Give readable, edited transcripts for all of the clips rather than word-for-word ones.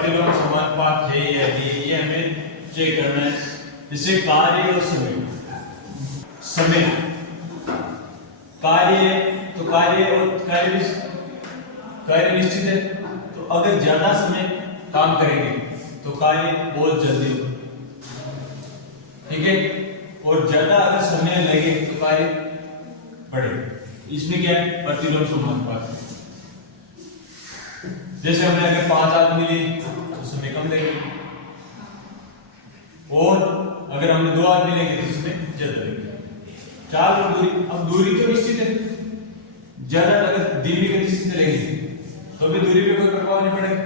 परिणाम समानुपात है या नहीं ये हमें चेक करना है। जैसे कार्य और समय, समय कार्य तो कार्य निश्चित है, तो अगर ज्यादा समय काम करेंगे तो कार्य बहुत जल्दी होगा, ठीक है। और ज्यादा अगर समय लगे तो कार्य बढ़ेगा। इसमें क्या है, प्रतिलोम समानुपात। जैसे हमें अगर 5 आदमी मिले तो समय कम लगेगा, और अगर हमने 2 आदमी लेंगे तो समय ज्यादा लगेगा। 4 और दूरी, अब दूरी तो निश्चित है, ज्यादा अगर धीमी गति से चलेंगे तो भी दूरी पे कोई प्रभाव नहीं पड़ेगा,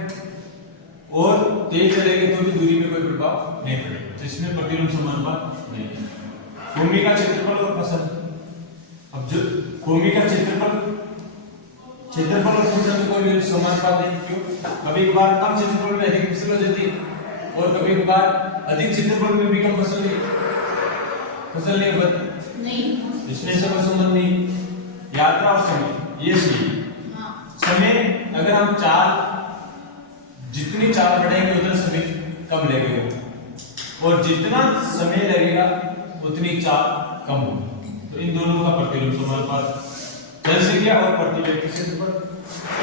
और तेज चलेंगे तो भी दूरी पे कोई प्रभाव नहीं पड़ेगा, तो इसमें प्रतिलोम समानुपात नहीं है। भूमि का क्षेत्रफल और फसल, अब जो भूमि का क्षेत्रफल और फसल में कोई समानुपात नहीं। क्यों? कभी कभार कम क्षेत्रफल में अधिक फसल हो जाती है, और कभी कभार अधिक क्षेत्रफल में भी कम फसल नहीं होती, नहीं, इसमें से कोई संबंध नहीं। यात्रा और समय ये सही। समय अगर हम जितनी चाल बढ़ेंगे उतना समय कम लगेगा, और जितना समय लगेगा उतनी चाल कम होगी, तो इन दोनों का प्रतिलोम समानुपात। जनसंख्या और प्रति व्यक्ति क्षेत्रफल,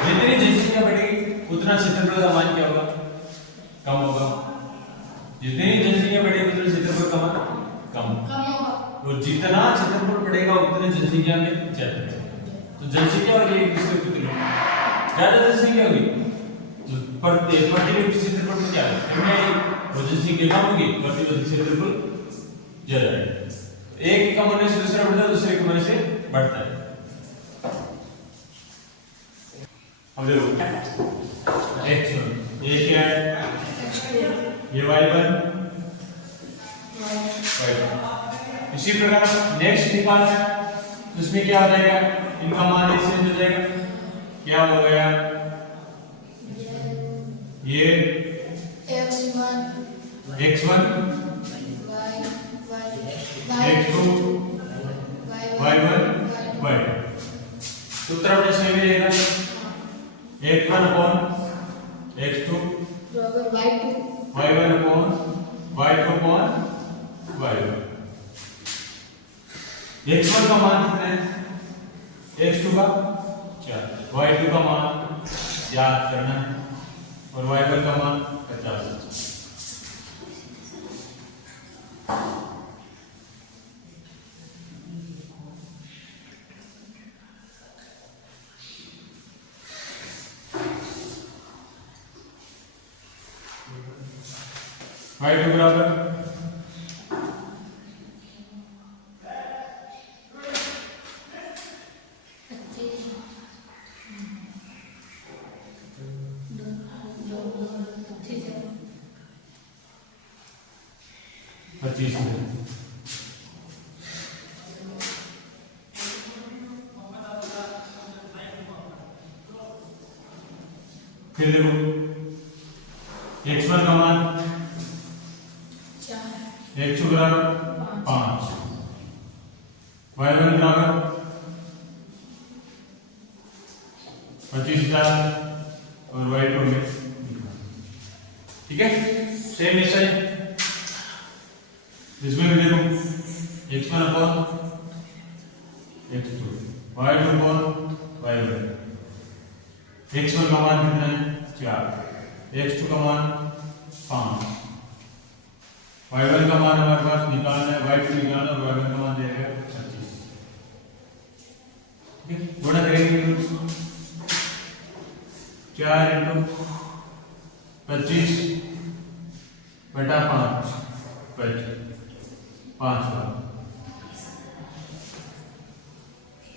जितनी जनसंख्या बढ़ेगी उतना क्षेत्रफल का मान क्या होगा, कम होगा। जितनी जनसंख्या बढ़ेगी उतना क्षेत्रफल का मान कम होगा, और जितना क्षेत्रफल बढ़ेगा उतने जनसंख्या में ज्यादा बढ़ेगा। तो जनसंख्या और एक दूसरे को प्रतिलोम, ज्यादा जनसंख्या होगी तो प्रति व्यक्ति क्षेत्रफल में क्या होगा, और जनसंख्या कम होगी प्रति व्यक्ति क्षेत्रफल ज्यादा है। एक कम होने से दूसरा बढ़ता है, दूसरे कम होने से बढ़ता है। अब देखो x1 ये क्या है, ये y1 इसी प्रकार नेक्स्ट निकालना है, तो इसमें क्या हो जाएगा, इनका मान इससे हो जाएगा, क्या हो गया, ये x1 x2 y1 y, सूत्र अपने से मिलेगा x1 upon x2 y1 upon y2 upon y1। x1 का मान कितना है, x2 का 4, y2 का मान याद करना है, और y1 का मान 50 है। y2 बराबर 25 है। फिर देखो x1 का मान x2 बराबर 5, y1 बराबर 25,000 और y2 में, ठीक है। सेम ऐसा है इसमें भी देखो x1 upon x2 y2 upon y1। x1 का मान कितना है 4, x2 का मान 5, y1 का मान हमारे पास निकालना है, y2 निकालना, और y1 का मान देगा 25, ठीक है। गुणा करेंगे 4 × 25 बटा 5 5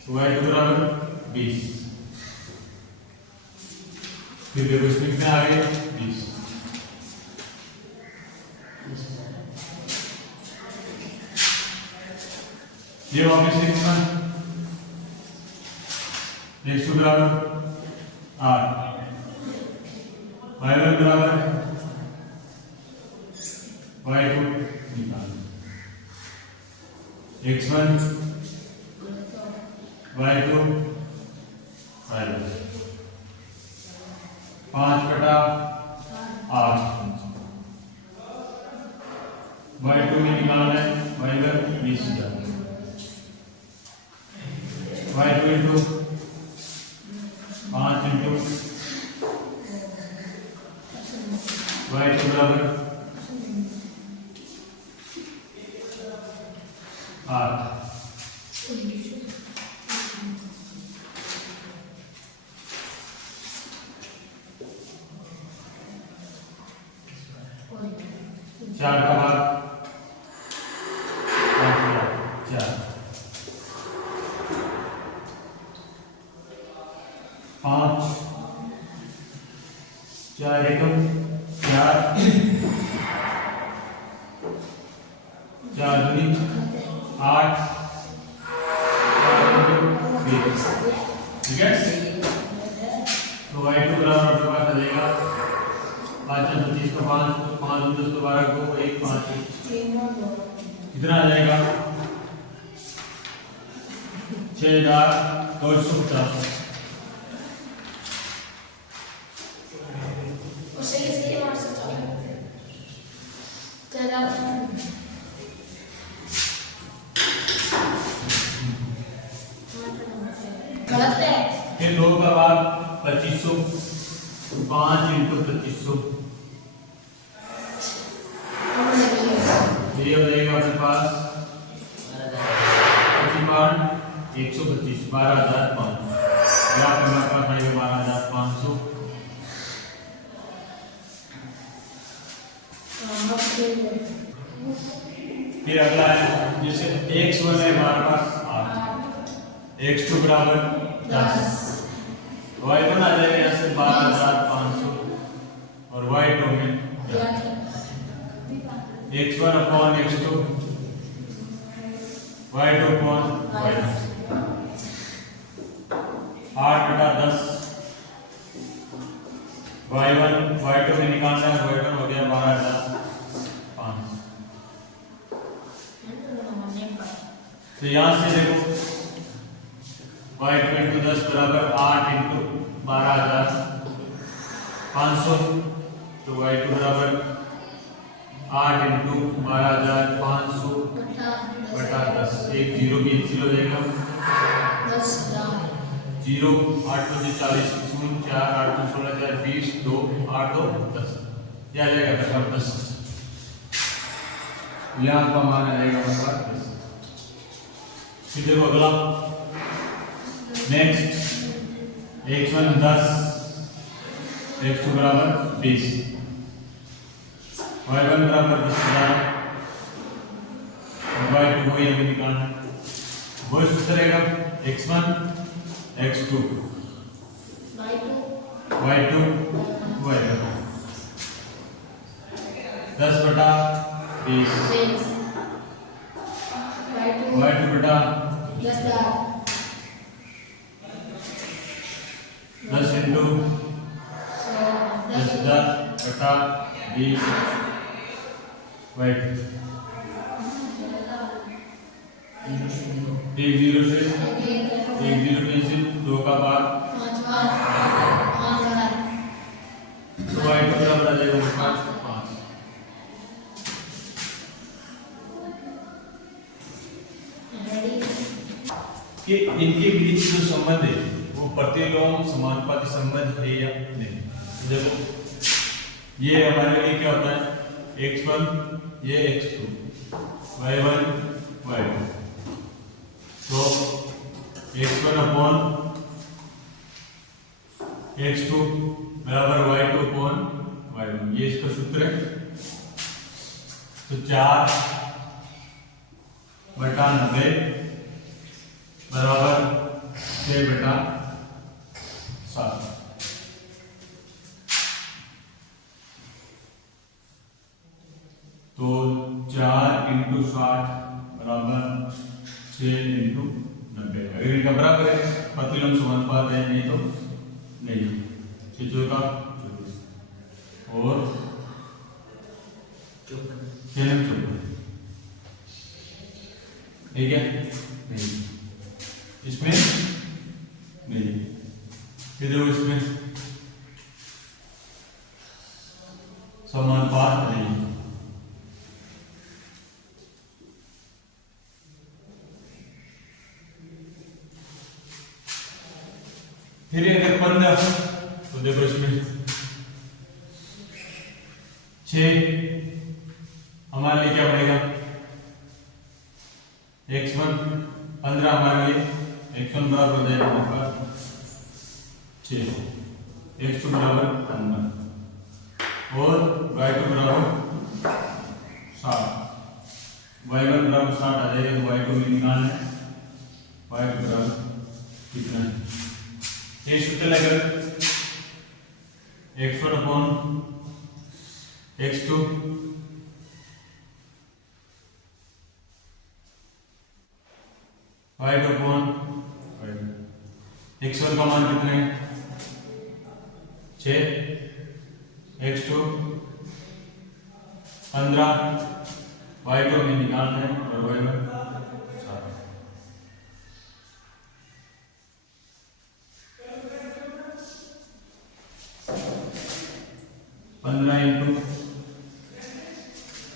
y2 बराबर 20। फिर देखो इसमें कितना आ गया 20। ये वापस से कितना x2 बराबर 8, y1 बराबर y2 निकालना, x1 y2 y1 5 बटा 8 20,000 y2 इंटू 5 इंटू y2 बराबर 8 4 का भाग 4 5 4 एकम 4 4 दूनी 8 ठीक है। तो y2 बराबर आपके पास आ जाएगा 5 25 का 5 5 10 को 12 को 1 5 कितना आ जाएगा 6,250 गलत है। फिर 2 का भाग 2500 5 इंटू 2500 ये हो जाएगा अपने पास 125 12,500 या हमारे पास आएगा 12,500। फिर अगला है जैसे x1 है हमारे पास 8 x2 बराबर 10 y1 आ जाएगा यहाँ से 12,500 और y2 में x1 upon x2 y2 upon y2 8 बटा 10 y2 में निकालना है y1 हो गया 12,500। तो यहाँ से देखो y2 इंटू 10 बराबर 8 इंटू 12,500 तो y2 बराबर 8 इंटू 12,500 बटा 10 एक जीरो कैंसिल हो जाएगा 0 8 2 40 0 4 8 2 16 4 20 2 8 2 10 ये आ जाएगा बराबर 10। यहाँ का मान आ जाएगा बराबर 10। फिर देखो अगला नेक्स्ट x1 10 x2 बराबर 20 y1 बराबर 10,000 y2 को यहाँ निकालना वो इस तरह का x1 x2 y2 y1 10 बटा 20 y2 बटा 10 इंटू 10,000 बटा 20 y2 एक जीरो से एक जीरो कैंसिल 2 का भाग तो y2 बराबर आ जाएगा 5 कि इनके बीच जो संबंध है वो प्रतिलोम समानुपाती संबंध है या नहीं। देखो ये हमारे लिए क्या होता है x1 ये x2 y1 y2 तो x1 अपॉन x2 बराबर y2 अपॉन y1 ये इसका सूत्र है। तो 4 बटा 90 बराबर 6 बटा 7। तो 4 इंटू 60 बराबर 6 इंटू 90। अगर इनका बराबर है प्रतिलोम समानुपात है नहीं तो नहीं। 6 चौका 24 और 6 चौका ठीक है नहीं इसमें नहीं। फिर देखो इसमें समानुपात नहीं फिर अगर 15 तो देखो इसमें 6 हमारे लिए क्या पड़ेगा x1 15 हमारे लिए x1 बराबर हो जाएगा हमारे पास 6 x2 बराबर 15 और y2 बराबर 60 y1 बराबर 60 आ जाएगा तो y2 में निकालना है y2 बराबर कितना है ये सूत्र लेकर x1 upon x2 y2 upon x1 का मान कितना है 6 x2 15 y2 में निकालना है और y1 15 इंटू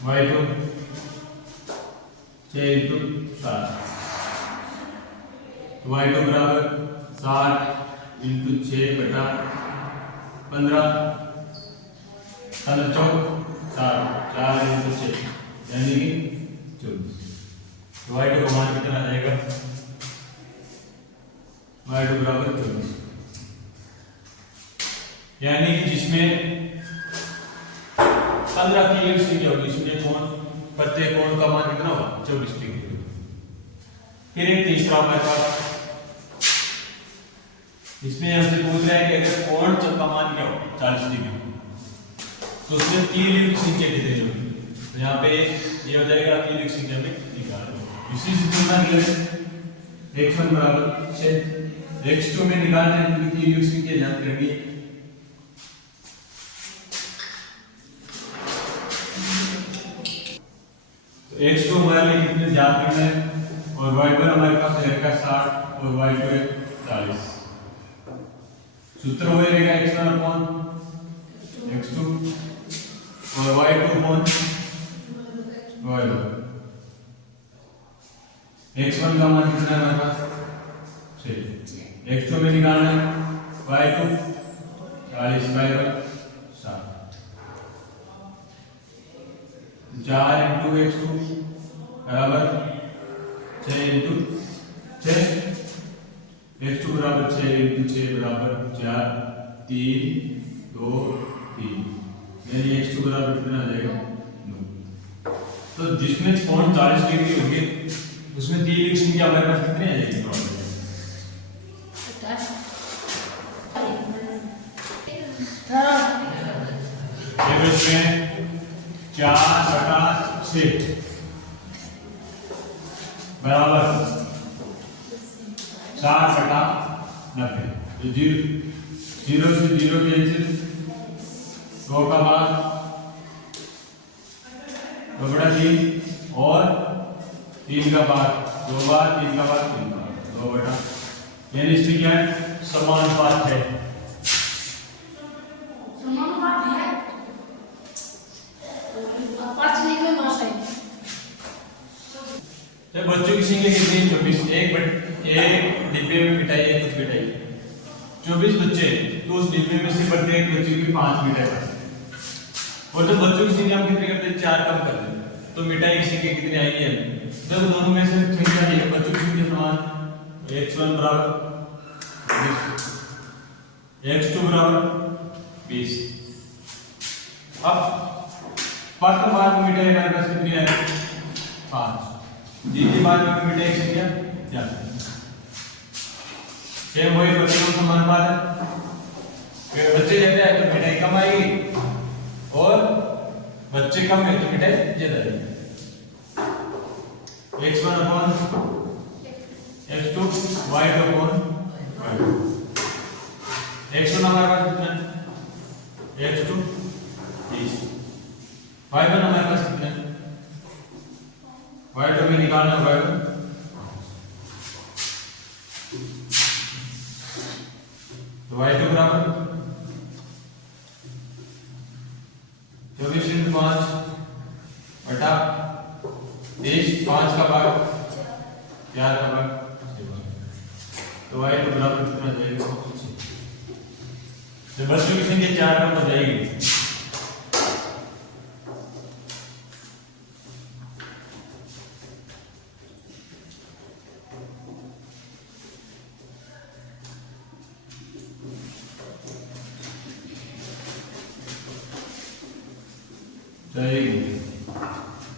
y2 6 इंटू 7 तो y2 बराबर 60 इंटू 6 बटा 15 चौक 4 इंटू 6 यानी कि 24 तो y2 का मान कितना आ जाएगा y2 बराबर 24 यानी कि जिसमें 15 की एक संख्या होगी इसमें कोण प्रत्येक कोण का मान कितना होगा 24 डिग्री। फिर एक तीसरा हमारे पास इसमें हमसे पूछ रहा है कि अगर कोण का मान क्या हो 40 डिग्री तो उसमें तीन युग्म संख्या कितनी होगी तो यहाँ पे ये हो जाएगा तीन युग्म संख्या में निकाल इसी से तुलना करें x1 बराबर 6 x2 में निकालना है क्योंकि तीन युग्म संख्या ज्ञात करनी है x2 हमारे लिए कितने ज्ञात करना है और y1 हमारे पास रहेगा 60 और y2 है 40 सूत्र हो रहेगा x1 अपॉन x2 और y2 अपॉन y1 x1 का मान कितना है हमारे पास 6 x2 में निकालना है y2 40 y1 4 इंटू x2 बराबर 6 इंटू 6 x2 बराबर 6 इंटू 6 बराबर 4 3 2 3 यानी x2 बराबर कितना आ जाएगा 9 तो जिसमें कोण 40 डिग्री होंगे उसमें तीन युग्म संख्या हमारे पास कितनी आ जाएगी इसमें 4/6 बराबर 60/90 तो 0 से 0 कैंसिल 100 का भाग 2/3 और 3 का भाग 2 बार 3 का भाग 3 बार 2 बटा यानी इसमें क्या है समानुपात है बच्चों की संख्या कितनी 24 एक डिब्बे में मिठाई है कुछ मिठाई 24 बच्चे तो उस डिब्बे में से प्रत्येक बच्चे की 5 मिठाई और जब बच्चों की संख्या हम कितनी करते हैं 4 कम कर देते तो मिठाई की संख्या कितनी आएगी जब दोनों में से संख्या है बच्चों की संख्या समान x1 बराबर 20 x2 बराबर 20 अब प्रथम बार में मिठाई हमारे पास कितनी है 5 द्वितीय बार में मिठाई की संख्या क्या सेम वही बच्चों को समान बात है बच्चे ज्यादा है तो मिठाई कम आएगी और बच्चे कम है तो मिठाई ज्यादा आएगी x1 upon x2 y2 upon y2 x1 हमारे पास कितना है x2 20 y1 हमारे पास कितना है y2 में निकालना y1 तो y2 बराबर 24 इंटू 5 बटा 23 5 का भाग 4 का भाग तो y2 बराबर कितना जाएगा वस्तु की संख्या 4 कम हो जाएगी।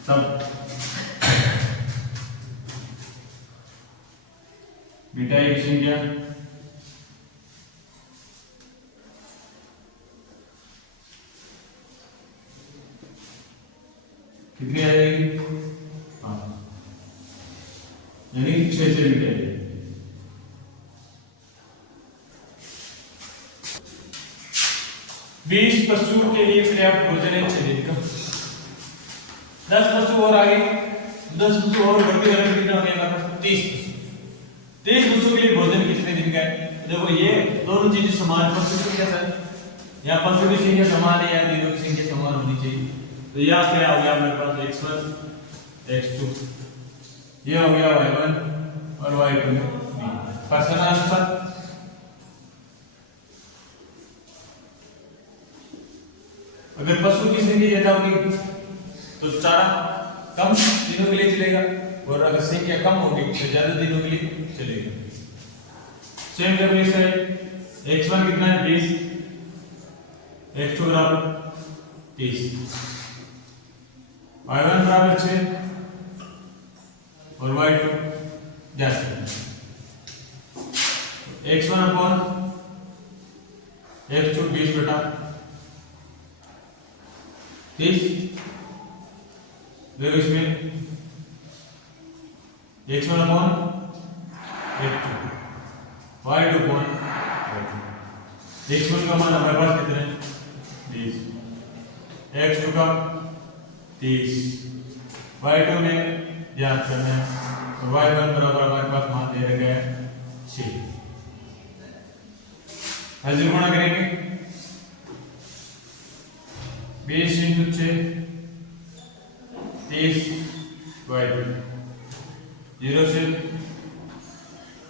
तब बीटा की संख्या कितनी आ जाएगी? हाँ, यानी 6 से बीटा 20 पशुओं के लिए पर्याप्त भोजन है 6 दिन का। 10 पशु और आगे 10 पशु और बढ़ती रहने कितना हो गया? 30 पशु। 30 पशु के लिए भोजन कितने दिन का है? देखो ये दोनों चीजें समान, पशु संख्या सर यहाँ पशु की संख्या समान है या दिनों की संख्या समान होनी चाहिए। तो यहाँ क्या हो गया हमारे पास x1 x2, ये हो गया y1 और y2 प्रश्नानुसार। अगर पशु की संख्या ज्यादा होगी तो चारा कम दिनों के लिए चलेगा, और अगर संख्या कम होगी तो ज्यादा दिनों के लिए चलेगा। सेम डब्ल्यू है, x1 कितना है 20, x2 बराबर 30, y1 बराबर 6 और y2 ज्ञात। x1 अपॉन x2 20 बटा 30, देखो इसमें x1 upon x2 y2 upon x1 का मान हमारे पास कितने 20, x2 का 30, y2 में ज्ञात करना है, और y1 बराबर हमारे पास मान दे रखा है 6। हल गुणा करेंगे 20 × 6 30 y2, 0 से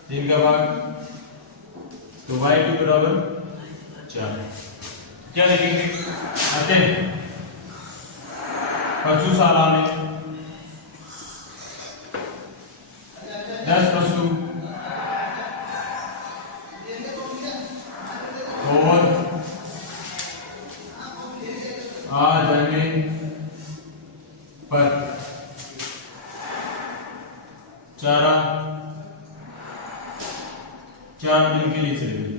3 का भाग, तो y2 बराबर 4। क्या लिखेंगे? अतः पशुशाला में 10 पशु और आ जाने पर चारा 4 दिन के लिए चलेगी।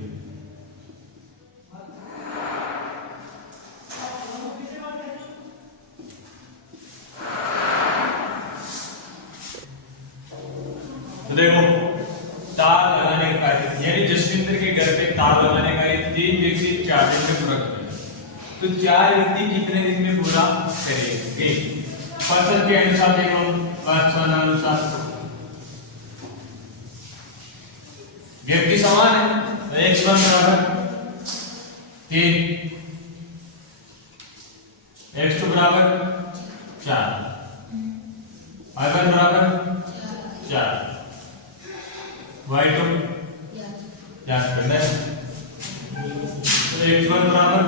तो देखो तार लगाने का कार्य, यानी जसविंदर के घर पे तार लगाने का 3 व्यक्ति 4 दिन में पूरा करेंगे। तो 4 व्यक्ति कितने दिन में पूरा करेंगे? पर्सन के अनुसार देखो, अनुसार व्यक्ति समान है, तो x1 बराबर 3, x2 बराबर 4, y1 बराबर 4, y2 याद करना है। तो x1 बराबर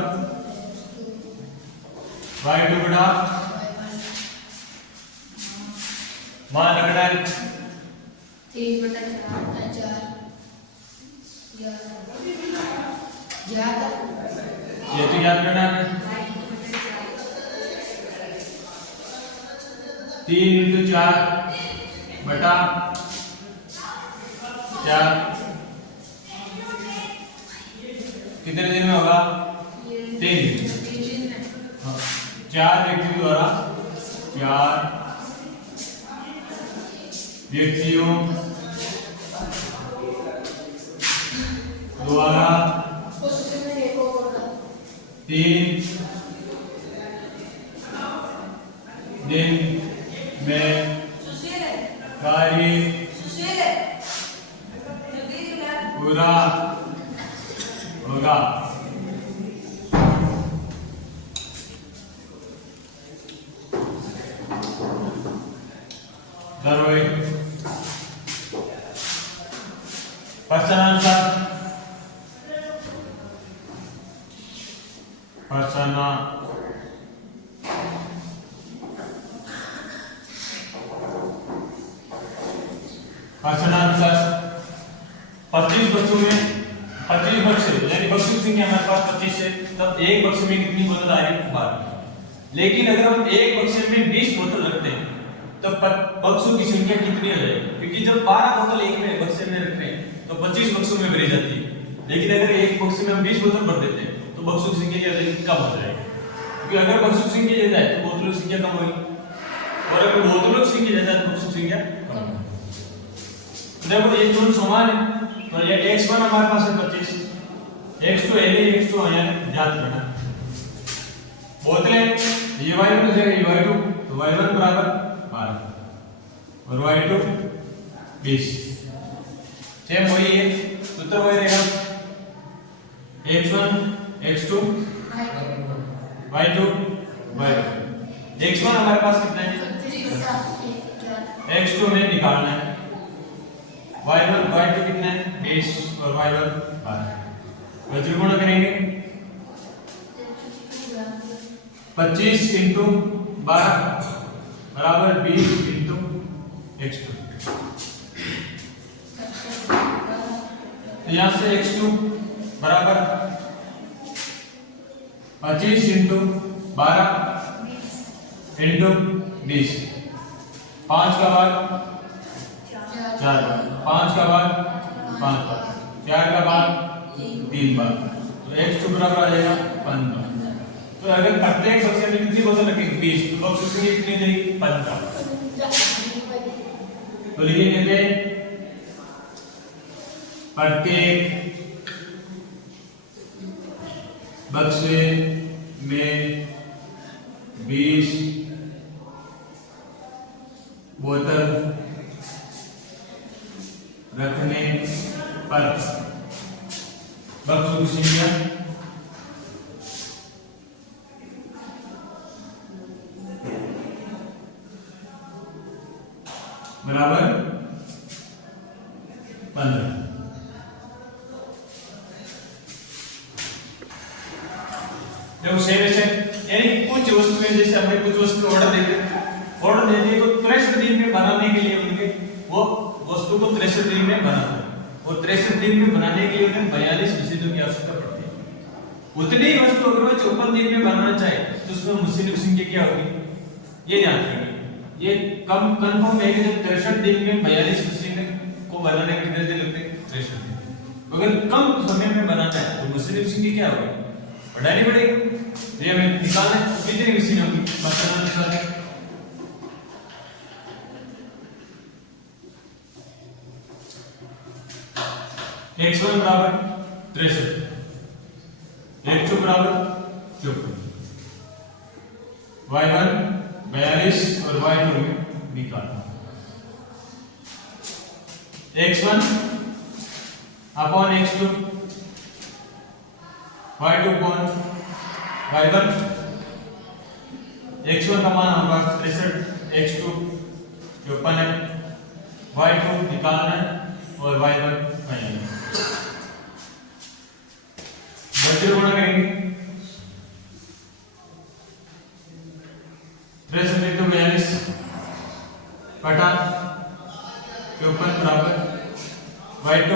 y2 बटा मान रखना है 3 बटा 4 ये तो याद करना है 3 × 4 बटा 4 कितने दिन में होगा? 3 दिन। 4 व्यक्ति द्वारा 4 व्यक्तियों द्वारा 3 दिन में कार्य पूरा होगा। प्रश्नानुसार फरसाना अनुसार 25 बक्सों में 25 बक्से यानी बक्सों की संख्या हमारे पास 25 है, तब एक बक्से में कितनी बोतल आ रही है? 12। लेकिन अगर हम एक बक्से में 20 बोतल रखते हैं तब बक्सों की संख्या कितनी हो जाएगी? क्योंकि जब 12 बोतल एक में बक्से में रखते हैं तो 25 बक्सों में भरी जाती है, लेकिन अगर एक बक्से में हम 20 बोतल भर देते हैं तो बक्सों की संख्या क्या हो जाएगी? कम हो जाएगी। क्योंकि अगर बक्सों की संख्या ज्यादा है तो बोतलों की संख्या कम होगी, और अगर बोतलों की संख्या ज्यादा है तो बक्सों की संख्या कम होगी। देखो ये दोनों समान है, तो ये x1 हमारे पास है 25, x2 है नहीं, x2 है याद करना। बोतलें ये y1 हो जाएगा, ये y2, तो y1 बराबर 12 और y2 20। सेम वही है, सूत्र वही रहेगा, x1 x2 y2 x1 हमारे पास कितना है? x2 में निकालना है, y2 कितना है? 20 और y1 12। त्रिगुण करेंगे 25 इंटू 12 बराबर 20 इंटू x2। यहां से x2 बराबर 25 इंटू 12 इंटू 20, 5 का भाग 4, 5 का भाग 5 बार, 4 का भाग 3 बार, तो x2 बराबर आ जाएगा 5 बार। तो अगर प्रत्येक बक्से में कितनी बोतल रखेंगे? 20, तो बक्सों की संख्या कितनी जाएगी? 15। तो लिखेंगे प्रत्येक बक्से में 20 बोतल रखने पर बक्सों की संख्या बराबर 15। देखो सेम यानी कुछ वस्तुएं, जैसे हमने कुछ वस्तु ऑर्डर दे दिए तो 63 दिन में बनाने के लिए उनके वो वस्तु को 63 दिन में बनाना है, और 63 दिन में बनाने के लिए उन्हें 42 मशीनों की आवश्यकता पड़ती है। उतनी ही वस्तु अगर वो 54 दिन में बनाना चाहे तो उसमें मशीनों की संख्या क्या होगी? ये ध्यान रखिए, ये कम कंफर्म है कि जब 63 दिन में 42 मशीन को बनाने के कितने दिन लगते हैं? 63 दिन। अगर कम समय में बनाना है तो मशीनों की संख्या क्या होगी? बढ़ानी पड़ेगी। ये हमें निकालना है कितनी मशीन होगी? मसलन अनुसार x1 बराबर 63, x2 बराबर 54, y1 42 और y2 में निकालना। x1 upon x2, y2 upon y1। x1 का मान हमारे पास 63, x2 54 है, y2 निकालना है और y1 फाइनल। गुणा करेंगे 63 इंटू 42 बटा 54 बराबर y2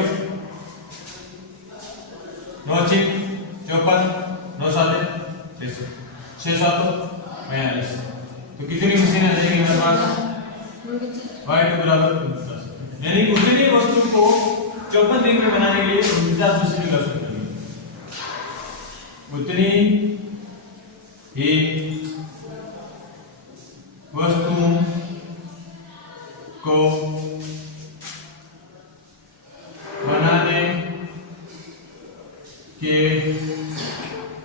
9 6 54 9 7 63 6 7 42। तो कितनी मशीन आ जाएगी हमारे पास? y2 बराबर 50, यानी उतनी वस्तु को 54 दिन में बनाने के लिए 50 मशीन लग सकती है। उतनी ही वस्तुओं को बनाने के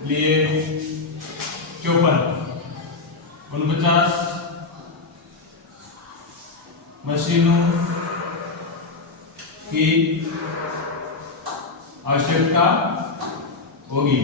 लिए 49 मशीनों की आवश्यकता होगी।